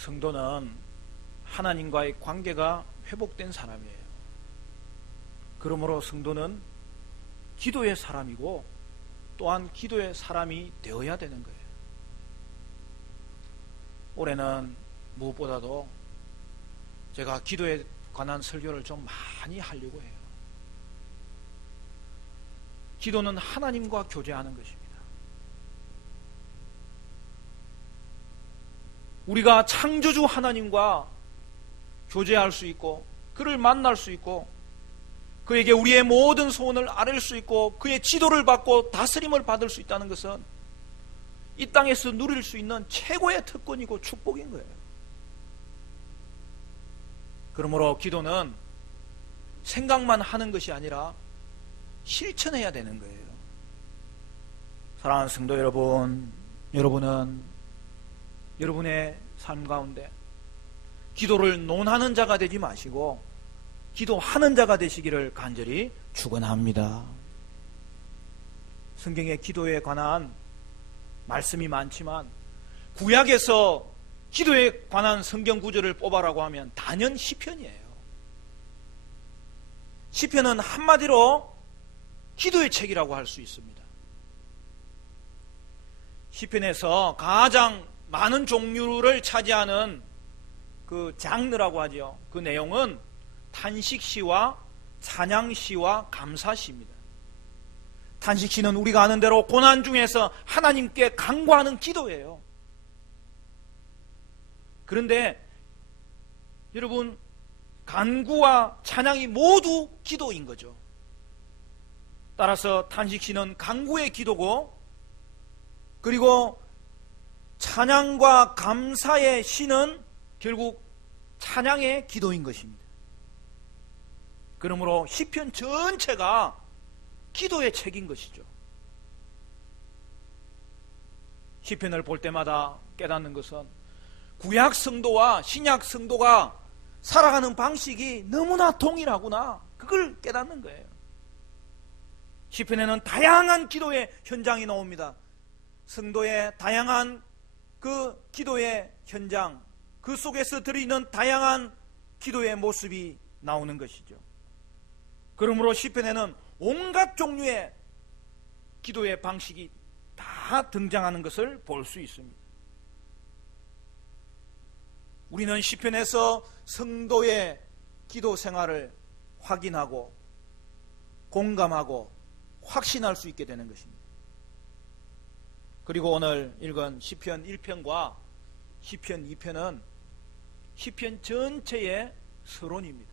성도는 하나님과의 관계가 회복된 사람이에요. 그러므로 성도는 기도의 사람이고 또한 기도의 사람이 되어야 되는 거예요. 올해는 무엇보다도 제가 기도에 관한 설교를 좀 많이 하려고 해요. 기도는 하나님과 교제하는 것입니다. 우리가 창조주 하나님과 교제할 수 있고 그를 만날 수 있고 그에게 우리의 모든 소원을 아뢰을 수 있고 그의 지도를 받고 다스림을 받을 수 있다는 것은 이 땅에서 누릴 수 있는 최고의 특권이고 축복인 거예요. 그러므로 기도는 생각만 하는 것이 아니라 실천해야 되는 거예요. 사랑하는 성도 여러분, 여러분은 여러분의 삶 가운데 기도를 논하는 자가 되지 마시고 기도하는 자가 되시기를 간절히 축원합니다. 성경에 기도에 관한 말씀이 많지만 구약에서 기도에 관한 성경 구절을 뽑아라고 하면 단연 시편이에요. 시편은 한마디로 기도의 책이라고 할 수 있습니다. 시편에서 가장 많은 종류를 차지하는 그 장르라고 하죠. 그 내용은 탄식시와 찬양시와 감사시입니다. 탄식시는 우리가 아는 대로 고난 중에서 하나님께 간구하는 기도예요. 그런데 여러분, 간구와 찬양이 모두 기도인 거죠. 따라서 탄식시는 간구의 기도고, 그리고 찬양과 감사의 시는 결국 찬양의 기도인 것입니다. 그러므로 시편 전체가 기도의 책인 것이죠. 시편을 볼 때마다 깨닫는 것은 구약 성도와 신약 성도가 살아가는 방식이 너무나 동일하구나, 그걸 깨닫는 거예요. 시편에는 다양한 기도의 현장이 나옵니다. 성도의 다양한 그 기도의 현장, 그 속에서 들어있는 다양한 기도의 모습이 나오는 것이죠. 그러므로 시편에는 온갖 종류의 기도의 방식이 다 등장하는 것을 볼 수 있습니다. 우리는 시편에서 성도의 기도 생활을 확인하고 공감하고 확신할 수 있게 되는 것입니다. 그리고 오늘 읽은 시편 1편과 시편 2편은 시편 전체의 서론입니다.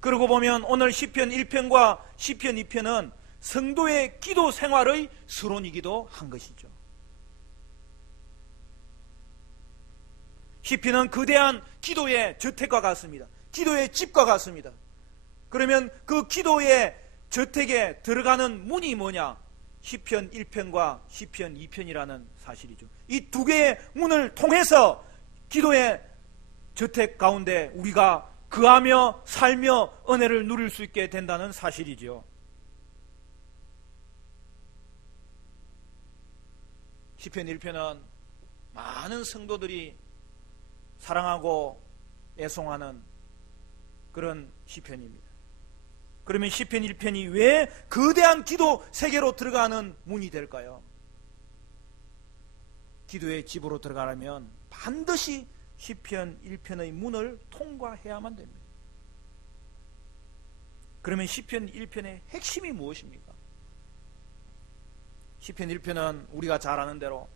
그러고 보면 오늘 시편 1편과 시편 2편은 성도의 기도 생활의 서론이기도 한 것이죠. 시편은 거대한 기도의 저택과 같습니다. 기도의 집과 같습니다. 그러면 그 기도의 저택에 들어가는 문이 뭐냐? 시편 1편과 시편 2편이라는 사실이죠. 이 두 개의 문을 통해서 기도의 저택 가운데 우리가 거하며 살며 은혜를 누릴 수 있게 된다는 사실이죠. 시편 1편은 많은 성도들이 사랑하고 애송하는 그런 시편입니다. 그러면 시편 1편이 왜 거대한 기도 세계로 들어가는 문이 될까요? 기도의 집으로 들어가려면 반드시 시편 1편의 문을 통과해야만 됩니다. 그러면 시편 1편의 핵심이 무엇입니까? 시편 1편은 우리가 잘 아는 대로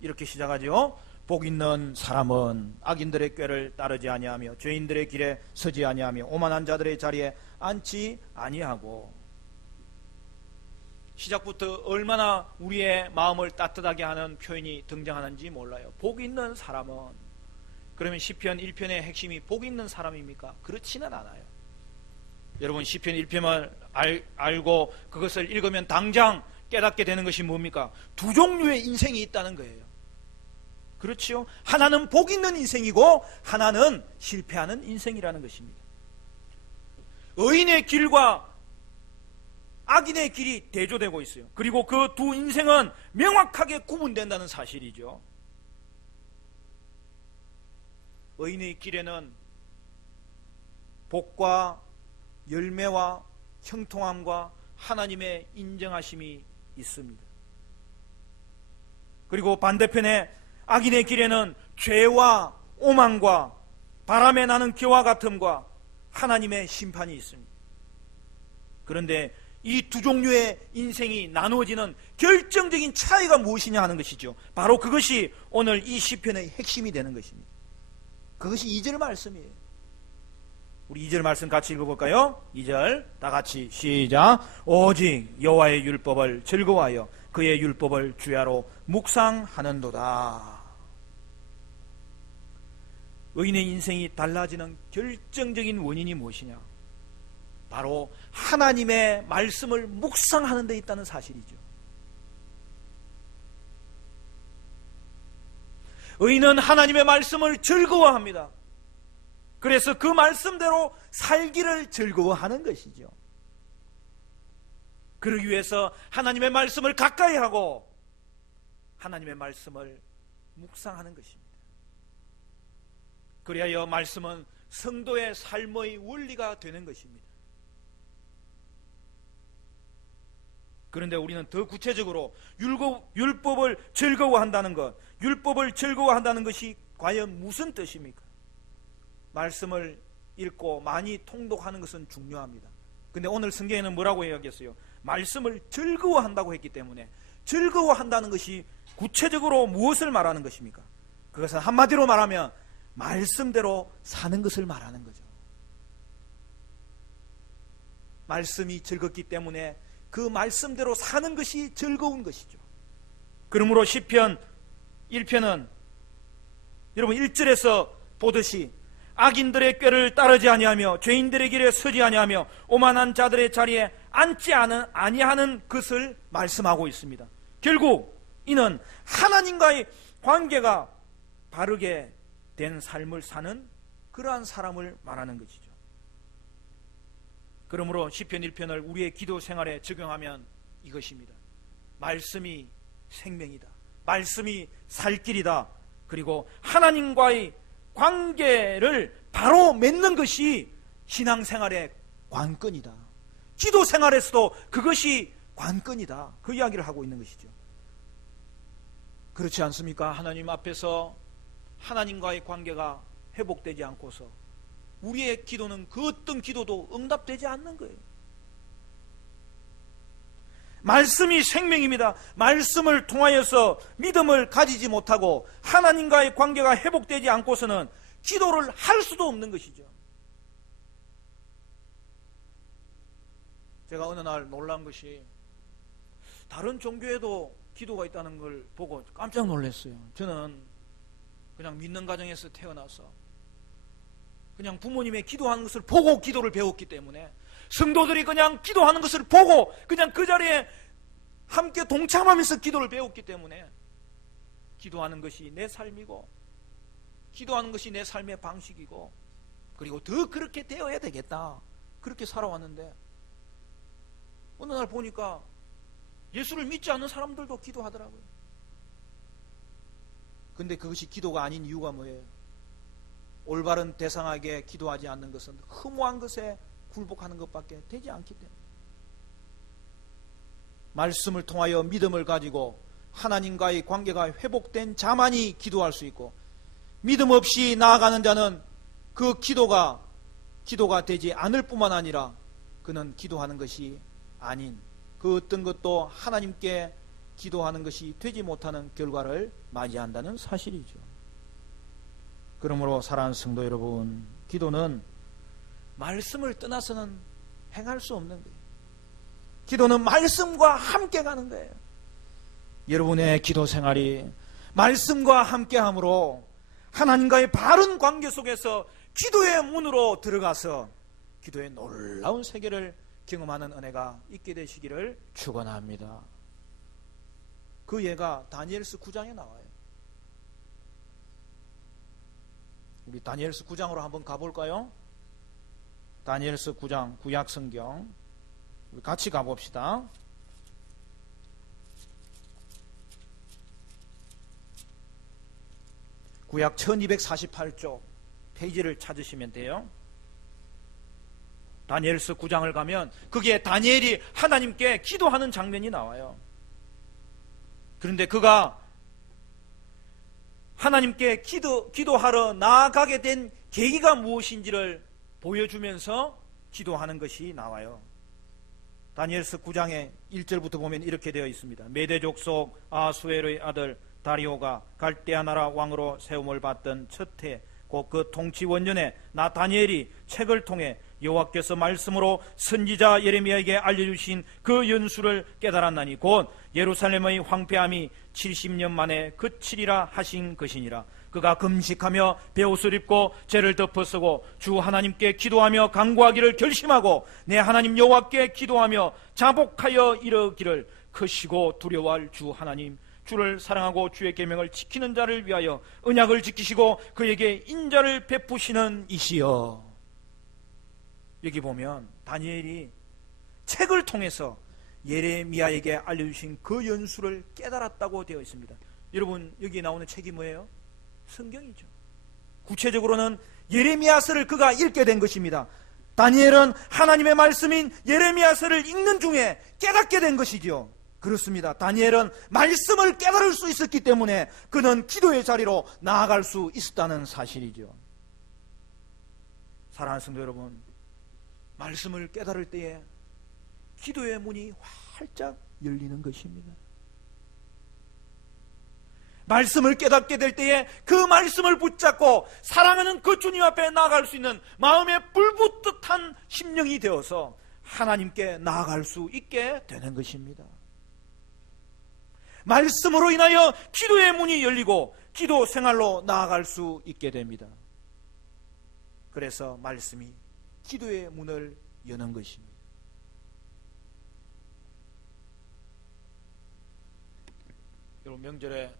이렇게 시작하죠. 복 있는 사람은 악인들의 꾀를 따르지 아니하며 죄인들의 길에 서지 아니하며 오만한 자들의 자리에 앉지 아니하고. 시작부터 얼마나 우리의 마음을 따뜻하게 하는 표현이 등장하는지 몰라요. 복 있는 사람은, 그러면 시편 1편의 핵심이 복 있는 사람입니까? 그렇지는 않아요. 여러분, 시편 1편을 알고 그것을 읽으면 당장 깨닫게 되는 것이 뭡니까? 두 종류의 인생이 있다는 거예요. 그렇지요? 하나는 복 있는 인생이고 하나는 실패하는 인생이라는 것입니다. 의인의 길과 악인의 길이 대조되고 있어요. 그리고 그 두 인생은 명확하게 구분된다는 사실이죠. 의인의 길에는 복과 열매와 형통함과 하나님의 인정하심이 있습니다. 그리고 반대편에 악인의 길에는 죄와 오만과 바람에 나는 기와 같음과 하나님의 심판이 있습니다. 그런데 이 두 종류의 인생이 나누어지는 결정적인 차이가 무엇이냐 하는 것이죠. 바로 그것이 오늘 이 시편의 핵심이 되는 것입니다. 그것이 2절 말씀이에요. 우리 2절 말씀 같이 읽어볼까요? 2절 다 같이 시작. 오직 여호와의 율법을 즐거워하여 그의 율법을 주야로 묵상하는도다. 의인의 인생이 달라지는 결정적인 원인이 무엇이냐? 바로 하나님의 말씀을 묵상하는 데 있다는 사실이죠. 의인은 하나님의 말씀을 즐거워합니다. 그래서 그 말씀대로 살기를 즐거워하는 것이죠. 그러기 위해서 하나님의 말씀을 가까이 하고 하나님의 말씀을 묵상하는 것입니다. 그리하여 말씀은 성도의 삶의 원리가 되는 것입니다. 그런데 우리는 더 구체적으로 율법을 즐거워한다는 것, 율법을 즐거워한다는 것이 과연 무슨 뜻입니까? 말씀을 읽고 많이 통독하는 것은 중요합니다. 근데 오늘 성경에는 뭐라고 이야기했어요? 말씀을 즐거워한다고 했기 때문에 즐거워한다는 것이 구체적으로 무엇을 말하는 것입니까? 그것은 한마디로 말하면 말씀대로 사는 것을 말하는 거죠. 말씀이 즐겁기 때문에 그 말씀대로 사는 것이 즐거운 것이죠. 그러므로 시편 1편은 여러분 1절에서 보듯이 악인들의 꾀를 따르지 아니하며 죄인들의 길에 서지 아니하며 오만한 자들의 자리에 앉지 아니하는 것을 말씀하고 있습니다. 결국 이는 하나님과의 관계가 바르게 된 삶을 사는 그러한 사람을 말하는 것이죠. 그러므로 시편 1편을 우리의 기도 생활에 적용하면 이것입니다. 말씀이 생명이다. 말씀이 살 길이다. 그리고 하나님과의 관계를 바로 맺는 것이 신앙생활의 관건이다. 기도 생활에서도 그것이 관건이다. 그 이야기를 하고 있는 것이죠. 그렇지 않습니까? 하나님 앞에서 하나님과의 관계가 회복되지 않고서 우리의 기도는 그 어떤 기도도 응답되지 않는 거예요. 말씀이 생명입니다. 말씀을 통하여서 믿음을 가지지 못하고 하나님과의 관계가 회복되지 않고서는 기도를 할 수도 없는 것이죠. 제가 어느 날 놀란 것이 다른 종교에도 기도가 있다는 걸 보고 깜짝 놀랐어요. 저는 그냥 믿는 가정에서 태어나서 그냥 부모님의 기도하는 것을 보고 기도를 배웠기 때문에 성도들이 그냥 기도하는 것을 보고 그냥 그 자리에 함께 동참하면서 기도를 배웠기 때문에 기도하는 것이 내 삶이고 기도하는 것이 내 삶의 방식이고 그리고 더 그렇게 되어야 되겠다 그렇게 살아왔는데 어느 날 보니까 예수를 믿지 않는 사람들도 기도하더라고요. 근데 그것이 기도가 아닌 이유가 뭐예요? 올바른 대상에게 기도하지 않는 것은 허무한 것에 굴복하는 것밖에 되지 않기 때문에 말씀을 통하여 믿음을 가지고 하나님과의 관계가 회복된 자만이 기도할 수 있고 믿음 없이 나아가는 자는 그 기도가 되지 않을 뿐만 아니라 그는 기도하는 것이 아닌 그 어떤 것도 하나님께 기도하는 것이 되지 못하는 결과를 맞이한다는 사실이죠. 그러므로 사랑하는 성도 여러분, 기도는 말씀을 떠나서는 행할 수 없는 거예요. 기도는 말씀과 함께 가는 거예요. 여러분의 기도 생활이 말씀과 함께함으로 하나님과의 바른 관계 속에서 기도의 문으로 들어가서 기도의 놀라운 세계를 경험하는 은혜가 있게 되시기를 축원합니다. 그 예가 다니엘서 9장에 나와요. 우리 다니엘서 9장으로 한번 가볼까요? 다니엘서 9장 구약성경 우리 같이 가봅시다. 구약 1248쪽 페이지를 찾으시면 돼요. 다니엘서 9장을 가면 거기에 다니엘이 하나님께 기도하는 장면이 나와요. 그런데 그가 하나님께 기도하러 나아가게 된 계기가 무엇인지를 보여주면서 기도하는 것이 나와요. 다니엘서 9장의 1절부터 보면 이렇게 되어 있습니다. 메대 족속 아수에르의 아들 다리오가 갈대아 나라 왕으로 세움을 받던 첫 해 곧 그 통치 원년에 나 다니엘이 책을 통해 여호와께서 말씀으로 선지자 예레미야에게 알려주신 그 연수를 깨달았나니 곧 예루살렘의 황폐함이 70년 만에 그치리라 하신 것이니라. 그가 금식하며 베옷을 입고 죄를 덮어쓰고 주 하나님께 기도하며 간구하기를 결심하고 내 하나님 여호와께 기도하며 자복하여 이르기를 크시고 두려워할 주 하나님 주를 사랑하고 주의 계명을 지키는 자를 위하여 언약을 지키시고 그에게 인자를 베푸시는 이시여. 여기 보면 다니엘이 책을 통해서 예레미야에게 알려주신 그 연수를 깨달았다고 되어 있습니다. 여러분, 여기 나오는 책이 뭐예요? 성경이죠. 구체적으로는 예레미야서를 그가 읽게 된 것입니다. 다니엘은 하나님의 말씀인 예레미야서를 읽는 중에 깨닫게 된 것이죠. 그렇습니다. 다니엘은 말씀을 깨달을 수 있었기 때문에 그는 기도의 자리로 나아갈 수 있었다는 사실이죠. 사랑하는 성도 여러분, 말씀을 깨달을 때에 기도의 문이 활짝 열리는 것입니다. 말씀을 깨닫게 될 때에 그 말씀을 붙잡고 사랑하는 그 주님 앞에 나아갈 수 있는 마음의 불붙듯한 심령이 되어서 하나님께 나아갈 수 있게 되는 것입니다. 말씀으로 인하여 기도의 문이 열리고 기도 생활로 나아갈 수 있게 됩니다. 그래서 말씀이 기도의 문을 여는 것입니다. 여러분, 명절에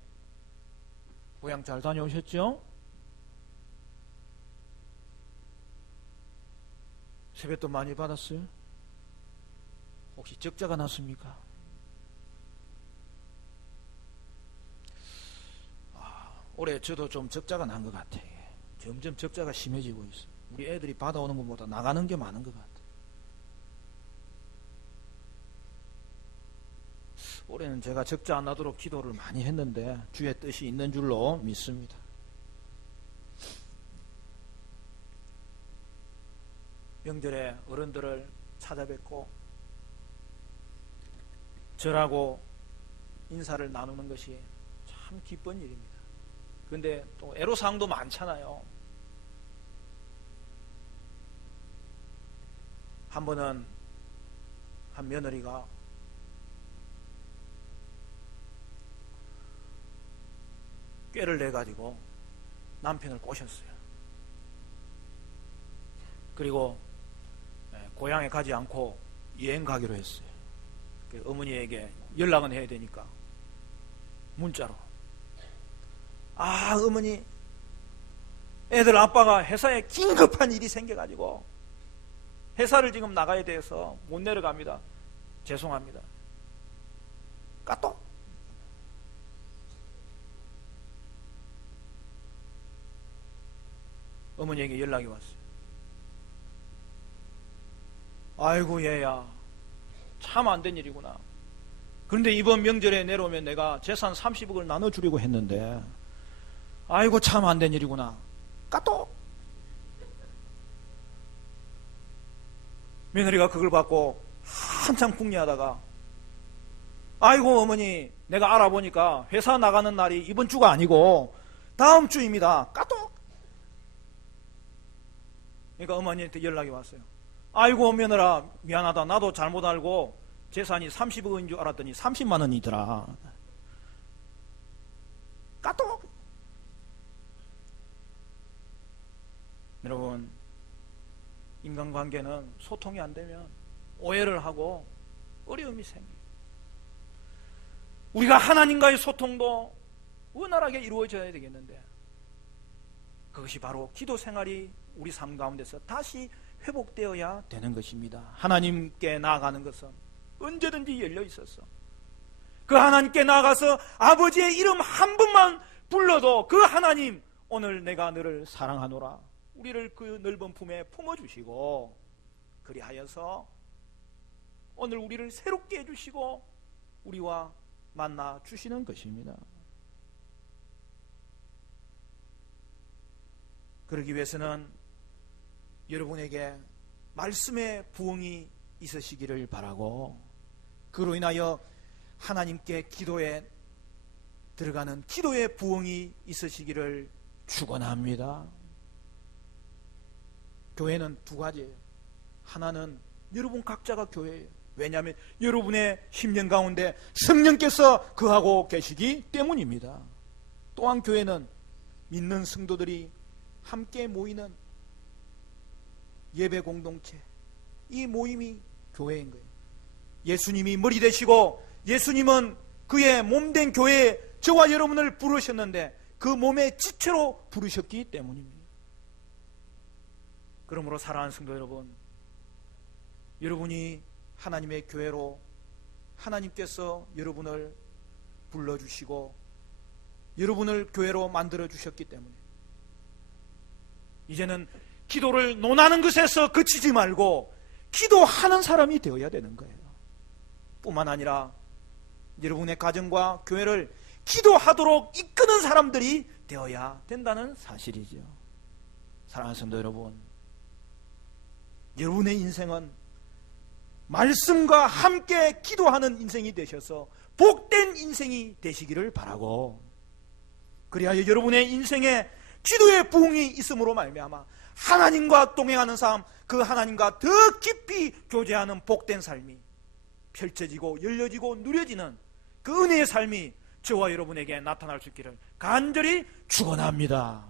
고향 잘 다녀오셨죠? 세뱃돈 많이 받았어요? 혹시 적자가 났습니까? 올해 저도 좀 적자가 난 것 같아요. 점점 적자가 심해지고 있어요. 우리 애들이 받아오는 것보다 나가는 게 많은 것 같아요. 올해는 제가 적자 안 나도록 기도를 많이 했는데 주의 뜻이 있는 줄로 믿습니다. 명절에 어른들을 찾아뵙고 절하고 인사를 나누는 것이 참 기쁜 일입니다. 그런데 또 애로사항도 많잖아요. 한 번은 한 며느리가 꾀를 내가지고 남편을 꼬셨어요. 그리고 고향에 가지 않고 여행 가기로 했어요. 어머니에게 연락은 해야 되니까 문자로, 어머니, 애들 아빠가 회사에 긴급한 일이 생겨가지고 회사를 지금 나가야 돼서 못 내려갑니다. 죄송합니다. 까똑. 어머니에게 연락이 왔어요. 아이고 얘야, 참 안 된 일이구나. 그런데 이번 명절에 내려오면 내가 재산 30억을 나눠주려고 했는데 아이고 참 안 된 일이구나. 까똑. 며느리가 그걸 받고 한참 궁리하다가 아이고 어머니, 내가 알아보니까 회사 나가는 날이 이번 주가 아니고 다음 주입니다. 까똑. 그러니까 어머니한테 연락이 왔어요. 아이고 며느라, 미안하다. 나도 잘못 알고 재산이 30억인 줄 알았더니 30만 원이더라. 까똑. 여러분, 인간관계는 소통이 안 되면 오해를 하고 어려움이 생겨요. 우리가 하나님과의 소통도 원활하게 이루어져야 되겠는데 그것이 바로 기도 생활이 우리 삶 가운데서 다시 회복되어야 되는 것입니다. 하나님께 나아가는 것은 언제든지 열려 있어서 그 하나님께 나아가서 아버지의 이름 한 번만 불러도 그 하나님, 오늘 내가 너를 사랑하노라, 우리를 그 넓은 품에 품어주시고 그리하여서 오늘 우리를 새롭게 해주시고 우리와 만나 주시는 것입니다. 그러기 위해서는 여러분에게 말씀의 부흥이 있으시기를 바라고, 그로 인하여 하나님께 기도에 들어가는 기도의 부흥이 있으시기를 축원합니다. 교회는 두 가지예요. 하나는 여러분 각자가 교회예요. 왜냐하면 여러분의 심령 가운데 성령께서 거하고 계시기 때문입니다. 또한 교회는 믿는 성도들이 함께 모이는 예배 공동체, 이 모임이 교회인 거예요. 예수님이 머리 되시고 예수님은 그의 몸된 교회에 저와 여러분을 부르셨는데 그 몸의 지체로 부르셨기 때문입니다. 그러므로 사랑하는 성도 여러분, 여러분이 하나님의 교회로 하나님께서 여러분을 불러주시고 여러분을 교회로 만들어주셨기 때문에 이제는 기도를 논하는 것에서 그치지 말고 기도하는 사람이 되어야 되는 거예요. 뿐만 아니라 여러분의 가정과 교회를 기도하도록 이끄는 사람들이 되어야 된다는 사실이죠. 사랑하는 성도 여러분, 여러분의 인생은 말씀과 함께 기도하는 인생이 되셔서 복된 인생이 되시기를 바라고, 그리하여 여러분의 인생에 기도의 부흥이 있음으로 말미암아 하나님과 동행하는 삶, 그 하나님과 더 깊이 교제하는 복된 삶이 펼쳐지고 열려지고 누려지는 그 은혜의 삶이 저와 여러분에게 나타날 수 있기를 간절히 축원합니다.